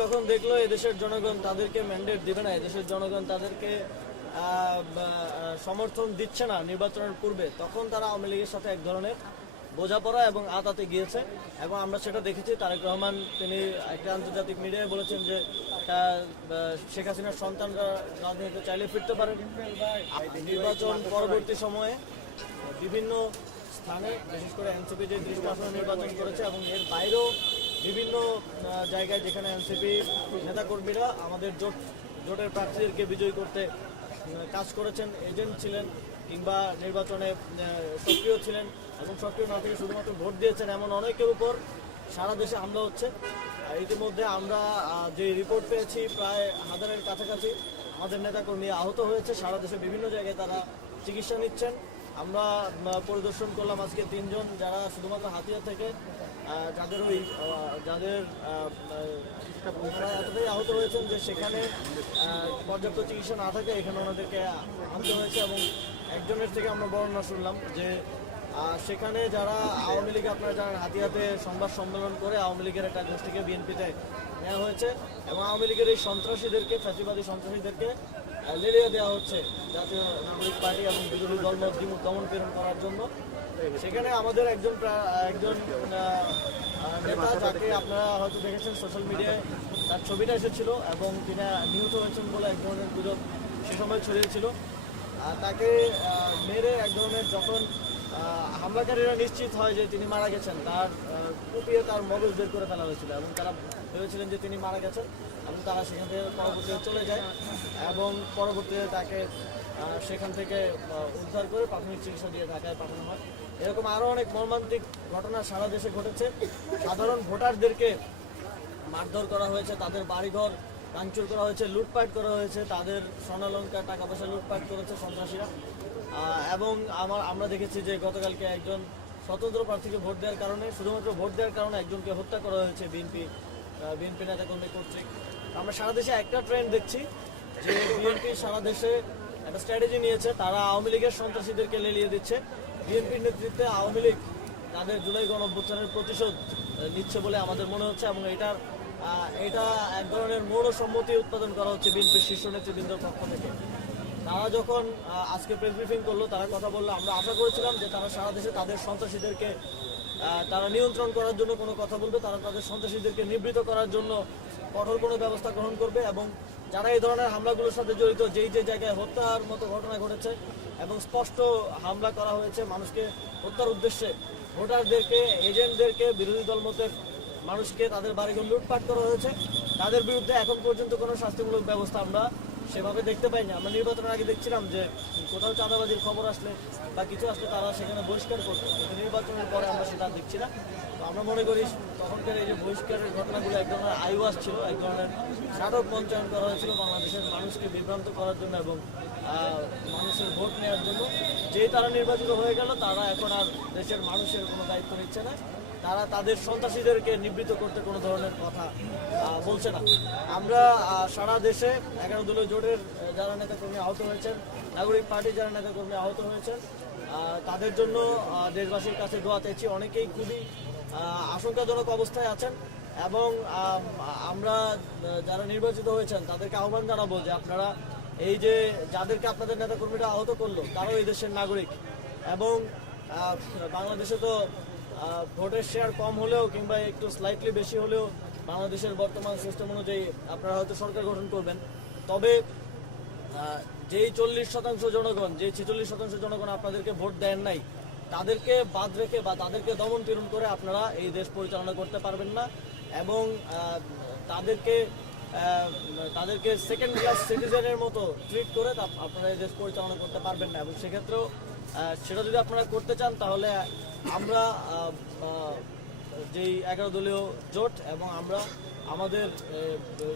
যখন দেখলো এদেশের জনগণ তাদেরকে ম্যান্ডেট দিবে না, এদেশের জনগণ তাদেরকে সমর্থন দিচ্ছে না নির্বাচনের পূর্বে, তখন তারা আওয়ামী লীগের সাথে এক ধরনের বোঝাপড়া এবং আতাতে গিয়েছে। এবং আমরা সেটা দেখেছি। তারেক রহমান তিনি একটা আন্তর্জাতিক মিডিয়ায় বলেছেন যে শেখ হাসিনার সন্তানরা রাজনীতিতে চাইলে ফিরতে পারেন। নির্বাচন পরবর্তী সময়ে বিভিন্ন স্থানে, বিশেষ করে এনসিপি যে 30টা আসনে নির্বাচন করেছে এবং এর বাইরেও বিভিন্ন জায়গায় যেখানে এনসিপি নেতাকর্মীরা আমাদের জোটের প্রার্থীদেরকে বিজয়ী করতে কাজ করেছেন, এজেন্ট ছিলেন কিংবা নির্বাচনে সক্রিয় ছিলেন এবং সক্রিয় না থেকে শুধুমাত্র ভোট দিয়েছেন, এমন অনেকের উপর সারা দেশে হামলা হচ্ছে। ইতিমধ্যে আমরা যে রিপোর্ট পেয়েছি প্রায় 1000-এর কাছাকাছি আমাদের নেতাকর্মী আহত হয়েছে। সারা দেশে বিভিন্ন জায়গায় তারা চিকিৎসা নিচ্ছেন। আমরা পরিদর্শন করলাম আজকে 3 জন যারা শুধুমাত্র হাতিয়া থেকে যাদের এতটাই আহত হয়েছেন যে সেখানে পর্যাপ্ত চিকিৎসা না থাকে এখানে ওনাদেরকে আনতে হয়েছে। এবং একজনের থেকে আমরা বর্ণনা শুনলাম যে সেখানে যারা আওয়ামী লীগ, আপনারা জানেন, হাতিয়াতে সংবাদ সম্মেলন করে আওয়ামী লীগের একটা গোষ্ঠীকে বিএনপিতে নেওয়া হয়েছে এবং আওয়ামী লীগের এই সন্ত্রাসীদেরকে, ফ্যাসিবাদী সন্ত্রাসীদেরকে লেলিয়ে দেওয়া হচ্ছে জাতীয় নাগরিক পার্টি এবং বিরোধী দল দমন পীড়ন করার জন্য। সেখানে আমাদের একজন নেতা, যাকে আপনারা হয়তো দেখেছেন সোশ্যাল মিডিয়ায়, তার ছবিটা এসেছিল এবং তিনি নিহত হয়েছেন বলে এক ধরনের গুজব সে সময় ছড়িয়েছিল। তাকে মেরে এক ধরনের, যখন হামলাকারীরা নিশ্চিত হয় যে তিনি মারা গেছেন, তার কুপিয়ে তার মগজ বের করে ফেলা হয়েছিল এবং তারা ভেবেছিলেন যে তিনি মারা গেছেন এবং তারা সেখান থেকে পরবর্তীতে চলে যায় এবং পরবর্তীতে তাকে সেখান থেকে উদ্ধার করে প্রাথমিক চিকিৎসা দিয়ে ঢাকায় পাঠানো হয়। এরকম আরও অনেক মর্মান্তিক ঘটনা সারা দেশে ঘটেছে। সাধারণ ভোটারদেরকে মারধর করা হয়েছে, তাদের বাড়িঘর ভাঙচুর করা হয়েছে, লুটপাট করা হয়েছে, তাদের স্বর্ণালংকার, টাকা পয়সা লুটপাট করেছে সন্ত্রাসীরা। এবং আমরা দেখেছি যে গতকালকে একজন স্বতন্ত্র প্রার্থীকে ভোট দেওয়ার কারণে, শুধুমাত্র ভোট দেওয়ার কারণে একজনকে হত্যা করা হয়েছে বিএনপি নেতাকর্মী কর্তৃক। আমরা সারা দেশে একটা ট্রেন্ড দেখছি যে বিএনপি সারা দেশে একটা স্ট্র্যাটেজি নিয়েছে, তারা আওয়ামী লীগের সন্ত্রাসীদেরকে লেলিয়ে দিচ্ছে। বিএনপির নেতৃত্বে আওয়ামী লীগ তাদের জুলাই গণঅভ্যুত্থানের প্রতিশোধ নিচ্ছে বলে আমাদের মনে হচ্ছে এবং এটা এক ধরনের মৌন সম্মতি উৎপাদন করা হচ্ছে বিএনপির শীর্ষ নেতৃবৃন্দের পক্ষ থেকে। তারা যখন আজকে প্রেস ব্রিফিং করলো, তারা কথা বললো, আমরা আশা করেছিলাম যে তারা সারা দেশে তাদের সন্ত্রাসীদেরকে তারা নিয়ন্ত্রণ করার জন্য কোনো কথা বলবে, তারা তাদের সন্ত্রাসীদেরকে নিবৃত করার জন্য কঠোর কোনো ব্যবস্থা গ্রহণ করবে এবং যারা এই ধরনের হামলাগুলোর সাথে জড়িত, যে জায়গায় হত্যার মতো ঘটনা ঘটেছে এবং স্পষ্ট হামলা করা হয়েছে মানুষকে হত্যার উদ্দেশ্যে, ভোটারদেরকে, এজেন্টদেরকে, বিরোধী দল মতের মানুষকে তাদের বাড়িঘর লুটপাট করা হয়েছে, তাদের বিরুদ্ধে এখন পর্যন্ত কোনো শাস্তিমূলক ব্যবস্থা আমরা সেভাবে দেখতে পাইনি। আমরা নির্বাচনের আগে দেখছিলাম যে কোথাও চাঁদাবাজির খবর আসলে বা কিছু আসলে তারা সেখানে বহিষ্কার করতো, কিন্তু নির্বাচনের পরে আমরা সেটা দেখছি না। তো আমরা মনে করি তখনকার এই যে বহিষ্কারের ঘটনাগুলো এক ধরনের আইওয়াজ ছিল, এক ধরনের নাটক মঞ্চায়ন করা হয়েছিল বাংলাদেশের মানুষকে বিভ্রান্ত করার জন্য এবং মানুষের ভোট নেওয়ার জন্য। যেই তারা নির্বাচিত হয়ে গেল, তারা এখন আর দেশের মানুষের কোনো দায়িত্ব নিচ্ছে না, তারা তাদের সন্ত্রাসীদেরকে নিবৃত করতে কোনো ধরনের কথা বলছে না। আমরা সারা দেশে 11 দলীয় জোটের যারা নেতাকর্মী আহত হয়েছেন, নাগরিক পার্টির যারা নেতাকর্মী আহত হয়েছেন, তাদের জন্য দেশবাসীর কাছে দোয়া চাইছি। অনেকেই খুবই আশঙ্কাজনক অবস্থায় আছেন এবং আমরা যারা নির্বাচিত হয়েছেন তাদেরকে আহ্বান জানাবো যে আপনারা এই যে যাদেরকে আপনাদের নেতাকর্মীরা আহত করলো, তারাও এই দেশের নাগরিক এবং বাংলাদেশে তো ভোটের শেয়ার কম হলেও কিংবা একটু স্লাইটলি বেশি হলেও বাংলাদেশের বর্তমান সিস্টেম অনুযায়ী আপনারা হয়তো সরকার গঠন করবেন, তবে যেই 40% জনগণ, যে 46% জনগণ আপনাদেরকে ভোট দেন নাই, তাদেরকে বাদ রেখে বা তাদেরকে দমন পীড়ন করে আপনারা এই দেশ পরিচালনা করতে পারবেন না এবং তাদেরকে সেকেন্ড ক্লাস সিটিজেনের মতো ট্রিট করে আপনারা এই দেশ পরিচালনা করতে পারবেন না। এবং সেক্ষেত্রেও সেটা যদি আপনারা করতে চান, তাহলে আমরা যেই 11 দলীয় জোট এবং আমরা আমাদের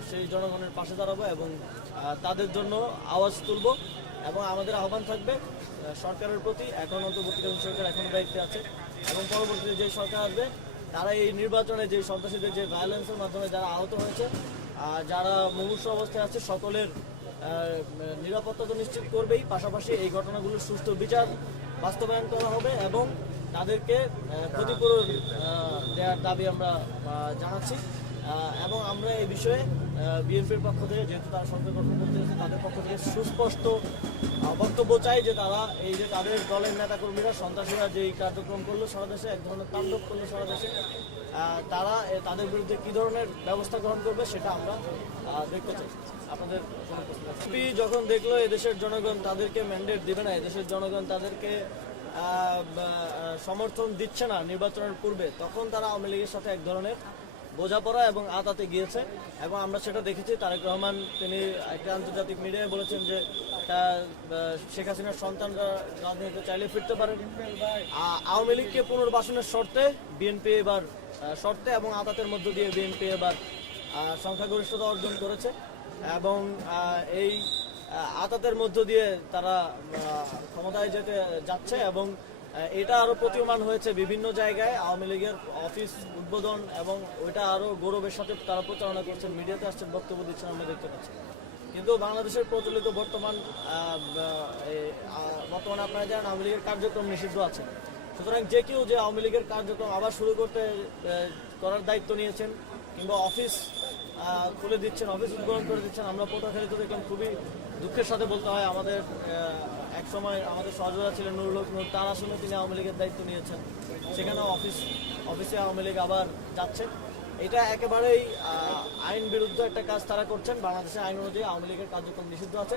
সেই জনগণের পাশে দাঁড়াবো এবং তাদের জন্য আওয়াজ তুলব এবং আমাদের আহ্বান থাকবে সরকারের প্রতি। এখন অন্তর্বর্তীকালীন সরকার এখনো দায়িত্বে আছে এবং পরবর্তীতে যে সরকার আসবে তারা এই নির্বাচনে যে সন্ত্রাসীদের যে ভায়োলেন্সের মাধ্যমে যারা আহত হয়েছে, যারা মুমূর্ষু অবস্থায় আছে, সকলের নিরাপত্তা তো নিশ্চিত করবেই, পাশাপাশি এই ঘটনাগুলোর সুষ্ঠু বিচার বাস্তবায়ন করা হবে এবং তাদেরকে ক্ষতিপূরণ দেওয়ার দাবি আমরা জানাচ্ছি। এবং আমরা এই বিষয়ে বিএনপির পক্ষ থেকে, যেহেতু তারা সরকার গঠন করতে হচ্ছে, তাদের পক্ষ থেকে সুস্পষ্ট বক্তব্য চাই যে তারা এই যে তাদের দলের নেতাকর্মীরা সন্ত্রাসীরা যেই কার্যক্রম করলো সারা দেশে, এক ধরনের তাণ্ডব করলো সারা দেশে, তারা তাদের বিরুদ্ধে কী ধরনের ব্যবস্থা গ্রহণ করবে সেটা আমরা দেখতে চাই। আপনাদের কোনো প্রশ্ন আছে? বিএনপি যখন দেখলো এদেশের জনগণ তাদেরকে ম্যান্ডেট দিবে না, এদেশের জনগণ তাদেরকে সমর্থন দিচ্ছে না নির্বাচনের পূর্বে, তখন তারা আওয়ামী লীগের সাথে এক ধরনের বোঝাপড়া এবং আতাতে গিয়েছে। এবং আমরা সেটা দেখেছি। তারেক রহমান তিনি একটা আন্তর্জাতিক মিডিয়ায় বলেছেন যে শেখ হাসিনার সন্তানরা রাজনীতিতে চাইলে ফিরতে পারে। আওয়ামী লীগকে পুনর্বাসনের শর্তে বিএনপি এবার শর্তে এবং আতাতের মধ্য দিয়ে বিএনপি এবার সংখ্যাগরিষ্ঠতা অর্জন করেছে এবং এই আতাতের মধ্য দিয়ে তারা ক্ষমতায় যেতে যাচ্ছে এবং এটা আরো প্রতীয়মান হয়েছে বিভিন্ন জায়গায়। আওয়ামী লীগের অফিস উদ্বোধন এবং ওইটা আরো গৌরবের সাথে তারা প্রচারণা করছেন, মিডিয়াতে আসছেন, বক্তব্য দিচ্ছেন, আমরা দেখতে পাচ্ছি। কিন্তু বাংলাদেশের প্রচলিত বর্তমানে আপনারা জানেন আওয়ামী লীগের কার্যক্রম নিষিদ্ধ আছে। সুতরাং যে কেউ যে আওয়ামী লীগের কার্যক্রম আবার শুরু করার দায়িত্ব নিয়েছেন কিংবা অফিস খুলে দিচ্ছেন, অফিস উদ্বোধন করে দিচ্ছেন, আমরা পটুয়াখালীতে দেখলাম। খুবই দুঃখের সাথে বলতে হয়, আমাদের এক সময় আমাদের সহযোগিতা ছিলেন নুরুল হক নূর, তার আসলে তিনি আওয়ামী লীগের দায়িত্ব নিয়েছেন, সেখানেও অফিসে আওয়ামী লীগ আবার যাচ্ছে। এটা একেবারেই আইন বিরুদ্ধ একটা কাজ তারা করছেন। বাংলাদেশের আইন অনুযায়ী আওয়ামী লীগের কার্যক্রম নিষিদ্ধ আছে।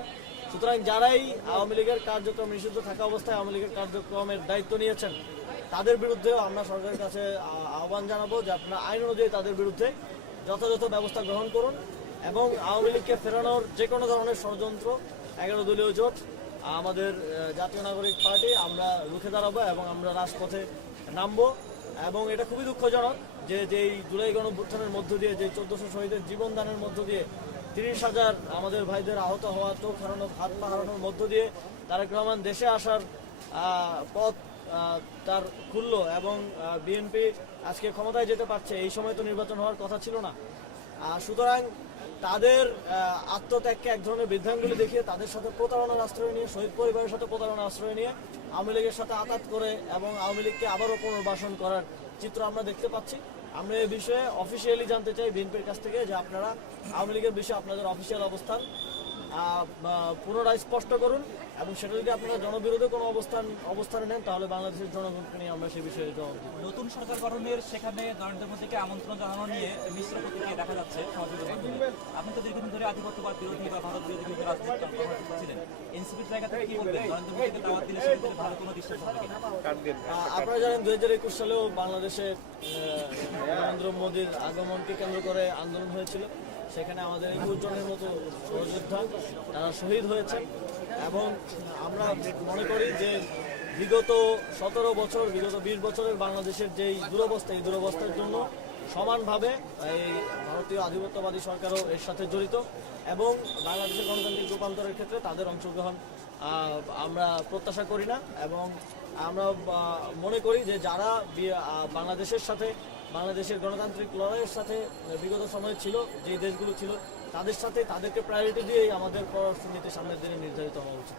সুতরাং যারাই আওয়ামী লীগের কার্যক্রম নিষিদ্ধ থাকা অবস্থায় আওয়ামী লীগের কার্যক্রমের দায়িত্ব নিয়েছেন, তাদের বিরুদ্ধেও আমরা সরকারের কাছে আহ্বান জানাবো যে আপনারা আইন অনুযায়ী তাদের বিরুদ্ধে যথাযথ ব্যবস্থা গ্রহণ করুন এবং আওয়ামী লীগকে ফেরানোর যে কোনো ধরনের ষড়যন্ত্র 11 দলীয় জোট, আমাদের জাতীয় নাগরিক পার্টি, আমরা রুখে দাঁড়াবো এবং আমরা রাজপথে নামবো। এবং এটা খুবই দুঃখজনক যে যেই জুলাই গণঅভ্যুত্থানের মধ্য দিয়ে, যে 1400 শহীদের জীবনদানের মধ্য দিয়ে 30,000 আমাদের ভাইদের আহত হওয়া, চোখ হারানো, হাত পা হারানোর মধ্য দিয়ে তারেক রহমান দেশে আসার পথ তার খুললো এবং বিএনপি আজকে ক্ষমতায় যেতে পারছে। এই সময় তো নির্বাচন হওয়ার কথা ছিল না। সুতরাং তাদের আত্মত্যাগকে এক ধরনের বৃদ্ধাঙ্গুলি দেখিয়ে, তাদের সাথে প্রতারণার আশ্রয় নিয়ে, শহীদ পরিবারের সাথে প্রতারণার আশ্রয় নিয়ে আওয়ামী লীগের সাথে আঘাত করে এবং আওয়ামী লীগকে আবারও পুনর্বাসন করার চিত্র আমরা দেখতে পাচ্ছি। আমরা এই বিষয়ে অফিসিয়ালি জানতে চাই বিএনপির কাছ থেকে যে আপনারা আওয়ামী লীগের বিষয়ে আপনাদের অফিসিয়াল অবস্থান পুনরায় স্পষ্ট করুন এবং সেটা যদি আপনারা জনবিরোধী কোনো অবস্থানে নেন তাহলে বাংলাদেশের জনগণকে নিয়ে আমরা সেই বিষয়ে জবাব দেব। নতুন সরকার গঠনের সেখানে নরেন্দ্র মোদীকে আমন্ত্রণ জানানো নিয়ে মিশ্র প্রতিক্রিয়া দেখা যাচ্ছে সমাজের মাধ্যমে। আপনি তো দীর্ঘদিন ধরে আধিপত্যবাদ বিরোধী বা ভারত বিরোধী কিন্তু রাজনীতি করছিলেন, এনসিপির জায়গা থেকে কি বলবেন? নরেন্দ্র মোদীকে দাওয়াত দিলে সেক্ষেত্রে ভালো কোনো দৃশ্য হবে কিনা? আপনারা জানেন 2021 সালেও বাংলাদেশে নরেন্দ্র মোদীর আগমনকে কেন্দ্র করে আন্দোলন হয়েছিল। সেখানে আমাদের 21 জনের মতো সহযোদ্ধা তারা শহীদ হয়েছে এবং আমরা মনে করি যে বিগত 17 বছর, বিগত 20 বছরের বাংলাদেশের যেই দুরবস্থা, এই দুরবস্থার জন্য সমানভাবে এই ভারতীয় আধিপত্যবাদী সরকারও এর সাথে জড়িত এবং বাংলাদেশের গণতান্ত্রিক রূপান্তরের ক্ষেত্রে তাদের অংশগ্রহণ আমরা প্রত্যাশা করি না। এবং আমরা মনে করি যে যারা বাংলাদেশের সাথে, বাংলাদেশের গণতান্ত্রিক লড়াইয়ের সাথে বিগত সময় ছিল, যে দেশগুলো ছিল, তাদের সাথে তাদেরকে প্রায়োরিটি দিয়েই আমাদের পররাষ্ট্র নীতি সামনের দিনে নির্ধারিত হওয়া উচিত।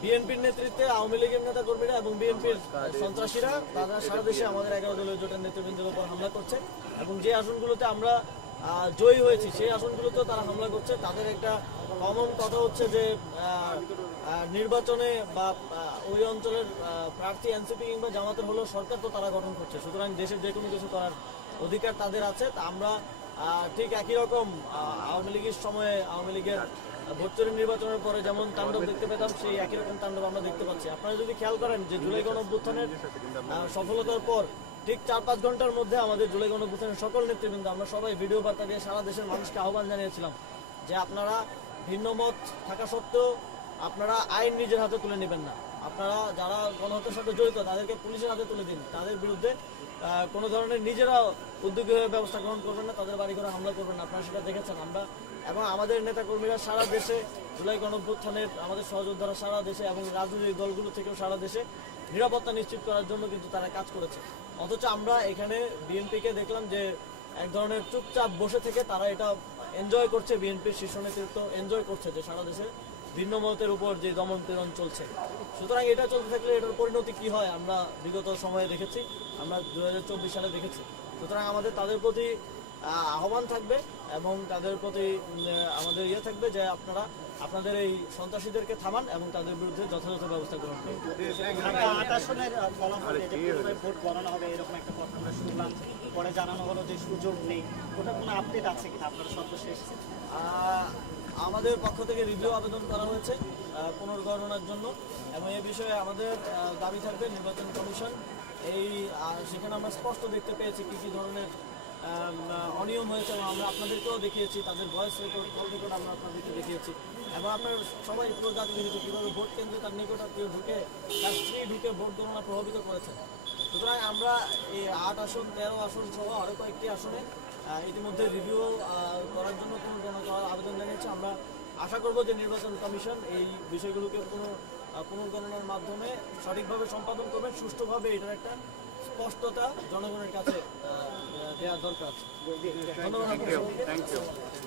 বিএনপির নেতৃত্বে আওয়ামী লীগের নেতা কর্মীরা এবং বিএনপির সন্ত্রাসীরা তারা সারা দেশে আমাদের 11 দলীয় জোটের নেতৃবৃন্দের উপর হামলা করছে এবং যে আসনগুলোতে আমরা জয়ী হয়েছি সেই আসনগুলোতেও তারা হামলা করছে। তাদের একটা কমন কথা হচ্ছে যে নির্বাচনে বা ওই অঞ্চলের প্রার্থী এনসিপি কিংবা জামাতের হলেও সরকার তো তারা গঠন করছে, সুতরাং দেশের যে কোনো কিছু করার অধিকার তাদের আছে। তা আমরা ঠিক একই রকম আওয়ামী লীগের সময়ে, আওয়ামী লীগের ভোট চুরি নির্বাচনের পরে যেমন তাণ্ডব দেখতে পেতাম, সেই একই রকম তাণ্ডব আমরা দেখতে পাচ্ছি। আপনারা যদি খেয়াল করেন যে জুলাই গণঅভ্যুত্থানের সফলতার পর ঠিক 4-5 ঘন্টার মধ্যে আমাদের জুলাই গণঅভ্যুত্থানের সকল নেতৃবৃন্দ আমরা সবাই ভিডিও বার্তা দিয়ে সারা দেশের মানুষকে আহ্বান জানিয়েছিলাম যে আপনারা ভিন্ন মত থাকা সত্ত্বেও আপনারা আইন নিজের হাতে তুলে নেবেন না, আপনারা যারা গণহত্যার সাথে জড়িত তাদেরকে পুলিশের হাতে তুলে দিন, তাদের বিরুদ্ধে কোনো ধরনের নিজেরা উদ্যোগী হয়ে ব্যবস্থা গ্রহণ করবেন না, তাদের বাড়ি ঘরে হামলা করবেন না। আপনারা সেটা দেখেছেন। আমরা এবং আমাদের নেতাকর্মীরা সারা দেশে জুলাই গণঅভ্যুত্থানের আমাদের সহযোদ্ধারা সারা দেশে এবং রাজনৈতিক দলগুলো থেকেও সারা দেশে নিরাপত্তা নিশ্চিত করার জন্য কিন্তু তারা কাজ করেছে। অথচ আমরা এখানে বিএনপিকে দেখলাম যে এক ধরনের চুপচাপ বসে থেকে তারা এটা এনজয় করছে, বিএনপির শীর্ষ নেতৃত্ব এনজয় করছে যে সারা দেশে ভিন্ন মতের উপর যে দমন পীড়ন চলছে। সুতরাং এটা চলতে থাকলে এটার পরিণতি কি হয় আমরা বিগত সময়ে দেখেছি, আমরা 2024 সালে দেখেছি। সুতরাং আমাদের তাদের প্রতি আহ্বান থাকবে এবং তাদের প্রতি আমাদের থাকবে যে আপনারা আপনাদের এই সন্ত্রাসীদেরকে থামান এবং তাদের বিরুদ্ধে যথাযথ ব্যবস্থা গ্রহণ করুন। ঢাকা 8 আসনের ফলাফলে যে পুনরায় ভোট গণনা হবে এরকম একটা কথা আমরা শুনলাম, পরে জানানো হলো যে সুযোগ নেই, ওটা কোনো আপডেট আছে কিনা আপনারা সর্বশেষ? আমাদের পক্ষ থেকে রিভিউ আবেদন করা হয়েছে পুনর্গণনার জন্য এবং এই বিষয়ে আমাদের দাবি থাকবে নির্বাচন কমিশন সেখানে আমরা স্পষ্ট দেখতে পেয়েছি কী কী ধরনের অনিয়ম হয়েছে এবং আমরা আপনাদেরকেও দেখিয়েছি, তাদের ভয়েস রেকর্ড কল রেকর্ড আমরা আপনাদেরকে দেখিয়েছি এবং আপনার সবাই পুরো জাতি দেখেছি কীভাবে ভোট কেন্দ্রে তার নিকটাত্মীয় ঢুকে তার স্ত্রী ঢুকে ভোট গণনা প্রভাবিত করেছেন। সুতরাং আমরা এই 8 আসন 13 আসন সহ আরও কয়েকটি আসনে ইতিমধ্যে রিভিউ করার জন্য পুনর্গণনা করার আবেদন জানিয়েছি। আমরা আশা করব যে নির্বাচন কমিশন এই বিষয়গুলোকে পুনর্গণনার মাধ্যমে সঠিকভাবে সম্পাদন করবেন, সুষ্ঠুভাবে এটার একটা স্পষ্টতা জনগণের কাছে দেওয়া দরকার। ধন্যবাদ।